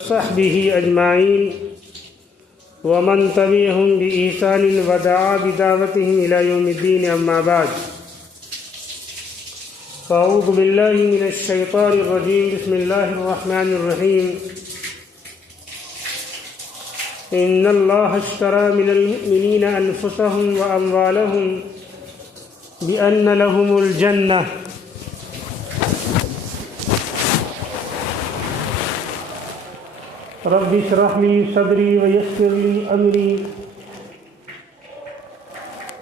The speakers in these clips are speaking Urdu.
صحبه أجمعين ومن تبعهم بإحسان ودعا بدعوتهم إلى يوم الدين أما بعد فأعوذ بالله من الشيطان الرجيم بسم الله الرحمن الرحيم إن الله اشترى من المؤمنين أنفسهم وأموالهم بأن لهم الجنة رب اشرح لي صدري ويسر لي أمري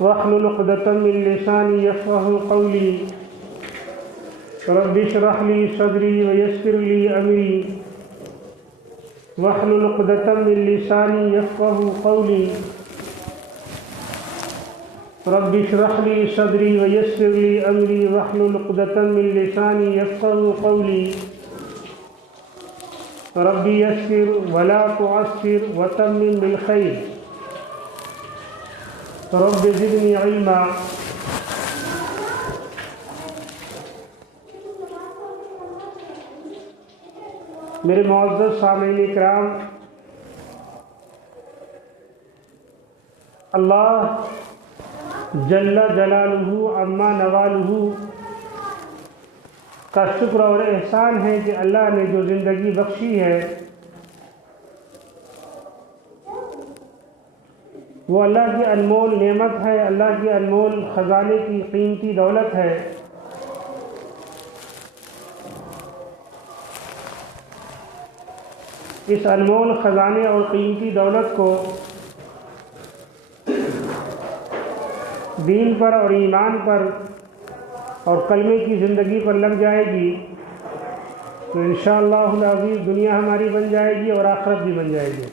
واحلل عقدة من لساني يفقهوا قولي رب اشرح لي صدري ويسر لي أمري واحلل عقدة من لساني يفقهوا قولي رب اشرح لي صدري ويسر لي أمري واحلل عقدة من لساني يفقهوا قولي ربي يسر ولا تعسر وتمم بالخير رب زدني علما. میرے معزز سامعین اکرام، اللہ جل جلالہ عما نوالہ کا شکر اور احسان ہے کہ اللہ نے جو زندگی بخشی ہے وہ اللہ کی انمول نعمت ہے، اللہ کی انمول خزانے کی قیمتی دولت ہے. اس انمول خزانے اور قیمتی دولت کو دین پر اور ایمان پر اور کلمے کی زندگی پر لگ جائے گی تو انشاءاللہ العزیز دنیا ہماری بن جائے گی اور آخرت بھی بن جائے گی.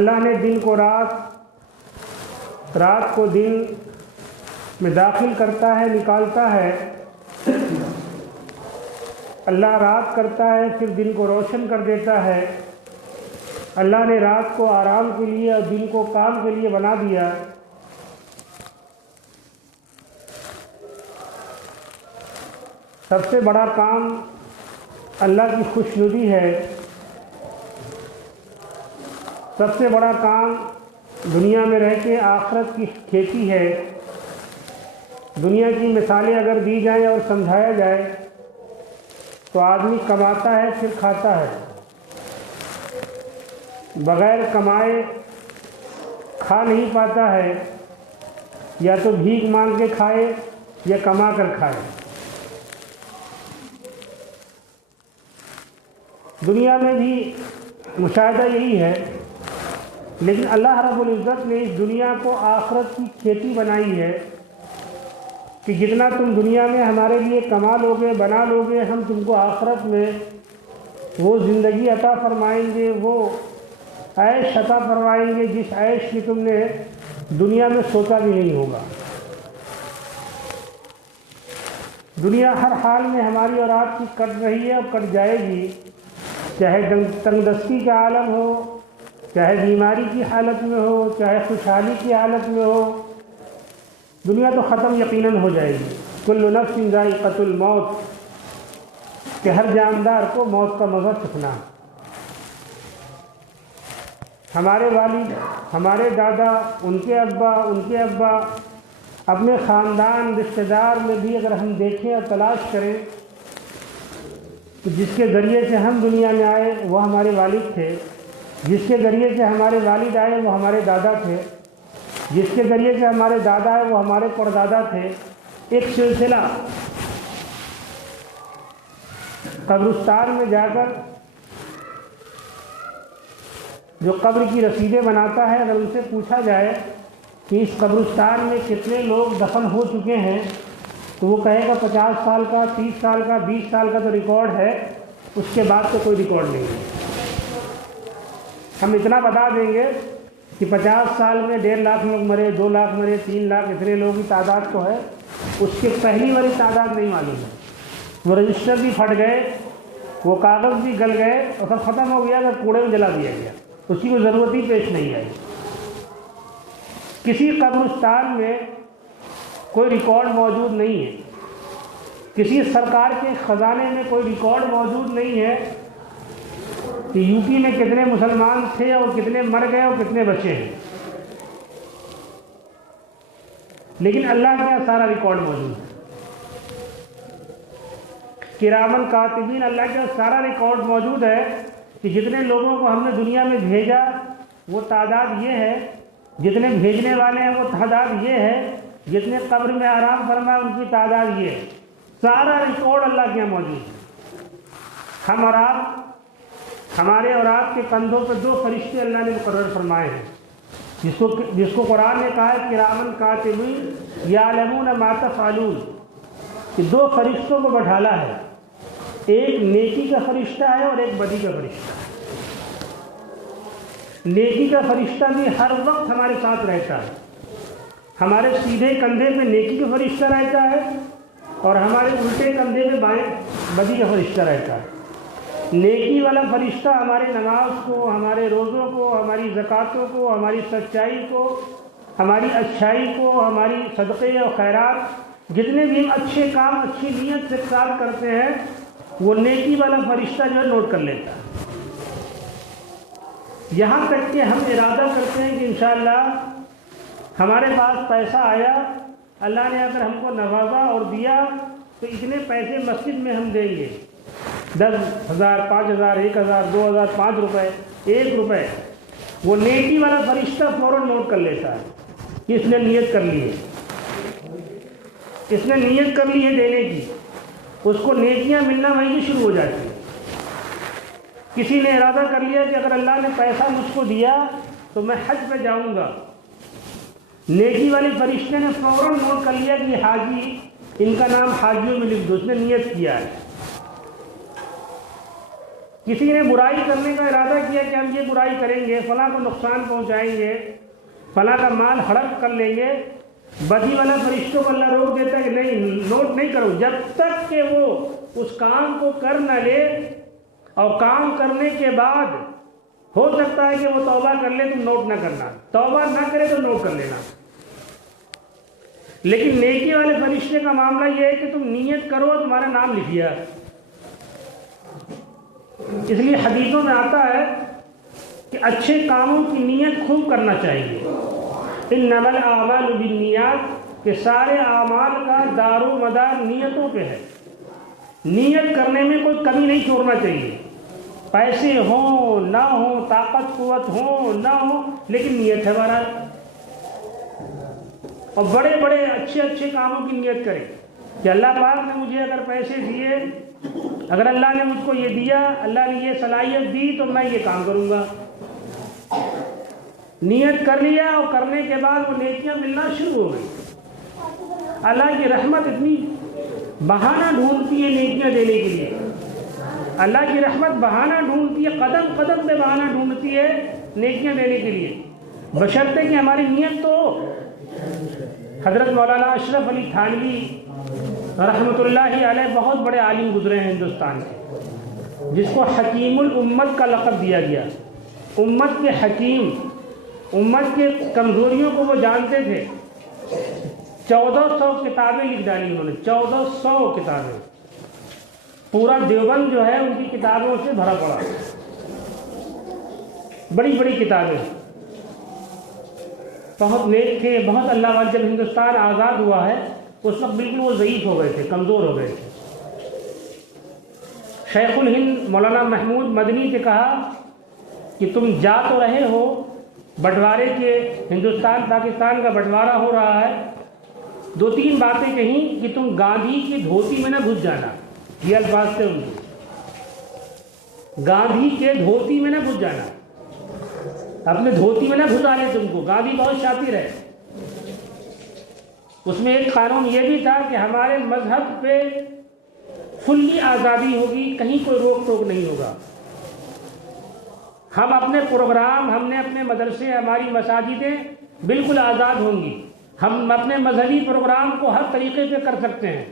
اللہ نے دن کو رات، رات کو دن میں داخل کرتا ہے، نکالتا ہے. اللہ رات کرتا ہے پھر دن کو روشن کر دیتا ہے. اللہ نے رات کو آرام کے لیے اور دن کو کام کے لیے بنا دیا. سب سے بڑا کام اللہ کی خوشنودی ہے. سب سے بڑا کام دنیا میں رہ کے آخرت کی کھیتی ہے. دنیا کی مثالیں اگر دی جائیں اور سمجھایا جائے تو آدمی کماتا ہے پھر کھاتا ہے، بغیر کمائے کھا نہیں پاتا ہے. یا تو بھیک مانگ کے کھائے یا کما کر کھائے. دنیا میں بھی مشاہدہ یہی ہے، لیکن اللہ رب العزت نے اس دنیا کو آخرت کی کھیتی بنائی ہے کہ جتنا تم دنیا میں ہمارے لیے کما لوگے، بنا لوگے، ہم تم کو آخرت میں وہ زندگی عطا فرمائیں گے، وہ عیش عطا فرمائیں گے جس عیش کی تم نے دنیا میں سوچا بھی نہیں ہوگا. دنیا ہر حال میں ہماری اور آپ کی کٹ رہی ہے اور کٹ جائے گی، چاہے تنگ دستی کا عالم ہو، چاہے بیماری کی حالت میں ہو، چاہے خوشحالی کی حالت میں ہو. دنیا تو ختم یقیناً ہو جائے گی. کل نفس ذائقۃ الموت، کہ ہر جاندار کو موت کا مزہ چکھنا. ہمارے والد، ہمارے دادا، ان کے ابا، اپنے خاندان رشتہ دار میں بھی اگر ہم دیکھیں اور تلاش کریں تو جس کے ذریعے سے ہم دنیا میں آئے وہ ہمارے والد تھے، جس کے ذریعے سے ہمارے والد آئے وہ ہمارے دادا تھے، جس کے ذریعے سے ہمارے دادا آئے وہ ہمارے پردادا تھے. ایک سلسلہ قبرستان میں جا کر جو قبر کی رسیدیں بناتا ہے، اگر ان سے پوچھا جائے کہ اس قبرستان میں کتنے لوگ دفن ہو چکے ہیں تو وہ کہے گا 50 سال کا، 30 سال کا، 20 سال کا تو ریکارڈ ہے، اس کے بعد تو کوئی ریکارڈ نہیں ہے. ہم اتنا بتا دیں گے کہ 50 سال میں 1.5 لاکھ لوگ مرے، 2 لاکھ مرے، 3 لاکھ، اتنے لوگوں کی تعداد تو ہے. اس کے پہلی والی تعداد نہیں معلوم ہے. وہ رجسٹر بھی پھٹ گئے، وہ کاغذ بھی گل گئے اور سب ختم ہو گیا، اگر کوڑے میں جلا دیا گیا، اس کی کوئی ضرورت ہی پیش نہیں آئی. کسی قبرستان میں کوئی ریکارڈ موجود نہیں ہے، کسی سرکار کے خزانے میں کوئی ریکارڈ موجود نہیں ہے کہ یو پی میں کتنے مسلمان تھے اور کتنے مر گئے اور کتنے بچے ہیں، لیکن اللہ کے یہاں سارا ریکارڈ موجود ہے۔ کرامن کاتبین، اللہ کے یہاں سارا ریکارڈ موجود ہے کہ جتنے لوگوں کو ہم نے دنیا میں بھیجا وہ تعداد یہ ہے، جتنے بھیجنے والے ہیں وہ تعداد یہ ہے، جتنے قبر میں آرام فرمائے ان کی تعداد یہ ہے، سارا ریکارڈ اللہ کے یہاں موجود ہے۔ ہم اور آپ، ہمارے اور آپ کے کندھوں پہ 2 فرشتے اللہ نے مقرر فرمائے ہیں، جس کو قرآن نے کہا ہے کرامن کاتبین یعلمون ما تفعلون، کہ 2 فرشتوں کو بٹھالا ہے، ایک نیکی کا فرشتہ ہے اور ایک بدی کا فرشتہ ہے۔ نیکی کا فرشتہ بھی ہر وقت ہمارے ساتھ رہتا ہے، ہمارے سیدھے کندھے پہ نیکی کا فرشتہ رہتا ہے اور ہمارے الٹے کندھے پہ بائیں بدی کا فرشتہ رہتا ہے۔ نیکی والا فرشتہ ہمارے نماز کو، ہمارے روزوں کو، ہماری زکوٰۃوں کو، ہماری سچائی کو، ہماری اچھائی کو، ہماری صدقے اور خیرات، جتنے بھی ہم اچھے کام اچھی نیت سے ساتھ کرتے ہیں وہ نیکی والا فرشتہ جو ہے نوٹ کر لیتا ہے۔ یہاں تک کہ ہم ارادہ کرتے ہیں کہ انشاءاللہ ہمارے پاس پیسہ آیا، اللہ نے اگر ہم کو نوازا اور دیا تو اتنے پیسے مسجد میں ہم دیں گے، 10,000 5,000 1,000 2,000 5 روپے 1 روپے، وہ نیکی والا فرشتہ فوراً نوٹ کر لیتا ہے کہ اس نے نیت کر لی ہے، اس نے نیت کر لی ہے دینے کی، اس کو نیکیاں ملنا وہیں سے شروع ہو جاتی ہیں۔ کسی نے ارادہ کر لیا کہ اگر اللہ نے پیسہ مجھ کو دیا تو میں حج پہ جاؤں گا، نیکی والے فرشتے نے فوراً نوٹ کر لیا کہ حاجی، ان کا نام حاجیوں میں لکھ دو، اس نے نیت کیا ہے۔ کسی نے برائی کرنے کا ارادہ کیا کہ ہم یہ برائی کریں گے، فلاں کو نقصان پہنچائیں گے، فلاں کا مال ہڑپ کر لیں گے، بدی والا فرشتوں کو اللہ روک دیتا ہے کہ نہیں، نوٹ نہیں کرو، جب تک کہ وہ اس کام کو کر نہ لے، اور کام کرنے کے بعد ہو سکتا ہے کہ وہ توبہ کر لے، تم نوٹ نہ کرنا، توبہ نہ کرے تو نوٹ کر لینا۔ لیکن نیکی والے فرشتے کا معاملہ یہ ہے کہ تم نیت کرو، تمہارا نام لکھ دیا۔ اس لیے حدیثوں میں آتا ہے کہ اچھے کاموں کی نیت خوب کرنا چاہیے، انما الاعمال بالنیات، کہ سارے اعمال کا دار و مدار نیتوں پہ ہے، نیت کرنے میں کوئی کمی نہیں چھوڑنا چاہیے، پیسے ہوں نہ ہوں، طاقت قوت ہوں نہ ہوں، لیکن نیت ہے بہرحال۔ اور بڑے بڑے اچھے کاموں کی نیت کریں کہ اللہ پاک نے مجھے اگر پیسے دیے، اگر اللہ نے مجھ کو یہ دیا، اللہ نے یہ صلاحیت دی تو میں یہ کام کروں گا۔ نیت کر لیا اور کرنے کے بعد وہ نیکیاں ملنا شروع ہو گئی۔ اللہ کی رحمت اتنی بہانہ ڈھونڈتی ہے نیکیاں دینے کے لیے، اللہ کی رحمت بہانہ ڈھونڈتی ہے، قدم قدم پہ بہانہ ڈھونڈتی ہے نیکیاں دینے کے لیے، بشرطے کہ ہماری نیت تو ہو۔ حضرت مولانا اشرف علی تھانوی رحمۃ اللہ علیہ بہت بڑے عالم گزرے ہیں ہندوستان کے، جس کو حکیم الامت کا لقب دیا گیا، امت کے حکیم، امت کے کمزوریوں کو وہ جانتے تھے۔ 1400 کتابیں لکھ ڈالی انہوں نے، 1400 کتابیں، پورا دیوبند جو ہے ان کی کتابوں سے بھرا پڑا، بڑی بڑی کتابیں، بہت نیک تھے، بہت اللہ والے۔ جب ہندوستان آزاد ہوا ہے اس وقت بالکل وہ ضعیف ہو گئے تھے، کمزور ہو گئے تھے۔ شیخ الہند مولانا محمود مدنی سے کہا کہ تم جا تو رہے ہو، بٹوارے کے، ہندوستان پاکستان کا بٹوارا ہو رہا ہے، 2-3 باتیں کہیں کہ تم گاندھی کی دھوتی میں نہ گھس جانا، یہ الفاظ تھے ان کے، گاندھی کے دھوتی میں نہ گھس جانا، اپنے دھوتی میں نہ گھسا لے تم کو۔ گاندھی بہت شاطر ہے، اس میں ایک قانون یہ بھی تھا کہ ہمارے مذہب پہ کھلی آزادی ہوگی، کہیں کوئی روک ٹوک نہیں ہوگا، ہم اپنے پروگرام، ہم نے اپنے مدرسے، ہماری مساجدیں بالکل آزاد ہوں گی، ہم اپنے مذہبی پروگرام کو ہر طریقے سے کر سکتے ہیں۔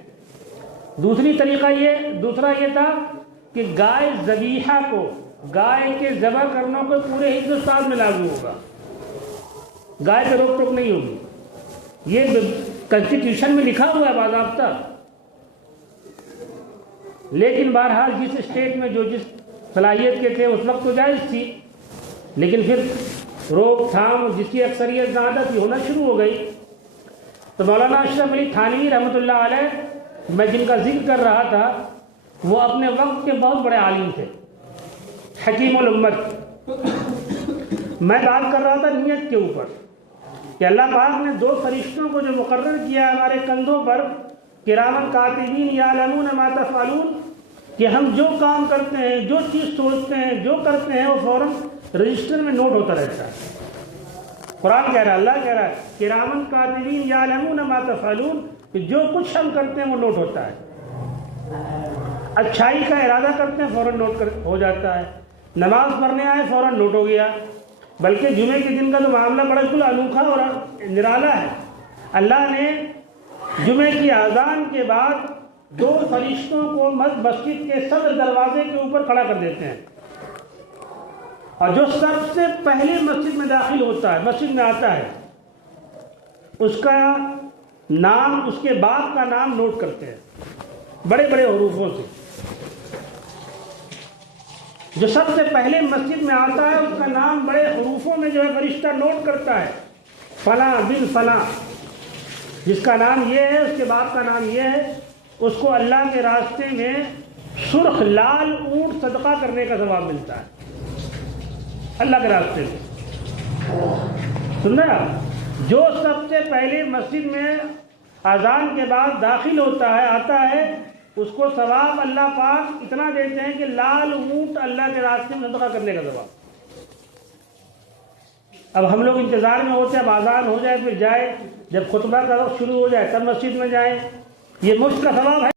دوسرا یہ تھا کہ گائے ذبیحہ کو، گائے کے ذبح کرنے کو پورے ہندوستان میں لاگو ہوگا، گائے پہ روک ٹوک نہیں ہوگی۔ یہ کانسٹیٹیوشن میں لکھا ہوا ہے باضابطہ، لیکن بہرحال جس اسٹیٹ میں جو جس صلاحیت کے تھے اس وقت تو جائز تھی، لیکن پھر روک تھام جس کی اکثریت زیادہ تھی ہونا شروع ہو گئی۔ تو مولانا اشرف علی تھانوی رحمۃ اللہ علیہ، میں جن کا ذکر کر رہا تھا، وہ اپنے وقت کے بہت بڑے عالم تھے، حکیم الامت۔ میں بات کر رہا تھا نیت کے اوپر کہ اللہ پاک نے 2 فرشتوں کو جو مقرر کیا ہمارے کندھوں پر، کرامن کاتبین یعلمون ما تفعلون، کہ ہم جو کام کرتے ہیں، جو چیز سوچتے ہیں، جو کرتے ہیں، وہ فوراً رجسٹر میں نوٹ ہوتا رہتا ہے۔ قرآن کہہ رہا ہے، اللہ کہہ رہا ہے کرامن کاتبین یعلمون ما تفعلون، کہ جو کچھ ہم کرتے ہیں وہ نوٹ ہوتا ہے۔ اچھائی کا ارادہ کرتے ہیں فوراً نوٹ ہو جاتا ہے، نماز پڑھنے آئے فوراً نوٹ ہو گیا۔ بلکہ جمعے کے دن کا جو معاملہ بڑا بالکل انوکھا اور نرالا ہے۔ اللہ نے جمعے کی اذان کے بعد 2 فرشتوں کو مسجد کے صدر دروازے کے اوپر کھڑا کر دیتے ہیں، اور جو سب سے پہلے مسجد میں داخل ہوتا ہے، مسجد میں آتا ہے، اس کا نام، اس کے باپ کا نام نوٹ کرتے ہیں بڑے بڑے حروفوں سے۔ جو سب سے پہلے مسجد میں آتا ہے اس کا نام بڑے حروفوں میں جو ہے فرشتہ نوٹ کرتا ہے، فلاں بن فلاں، جس کا نام یہ ہے، اس کے باپ کا نام یہ ہے، اس کو اللہ کے راستے میں سرخ لال اونٹ صدقہ کرنے کا ثواب ملتا ہے اللہ کے راستے میں۔ سن رہے آپ؟ جو سب سے پہلے مسجد میں اذان کے بعد داخل ہوتا ہے، آتا ہے، اس کو ثواب اللہ پاک اتنا دیتے ہیں کہ لال اونٹ اللہ کے راستے میں صدقہ کرنے کا ثواب۔ اب ہم لوگ انتظار میں ہوتے ہیں، اب اذان ہو جائے پھر جائے، جب خطبہ کا وقت شروع ہو جائے تب مسجد میں جائیں، یہ مفت کا ثواب ہے۔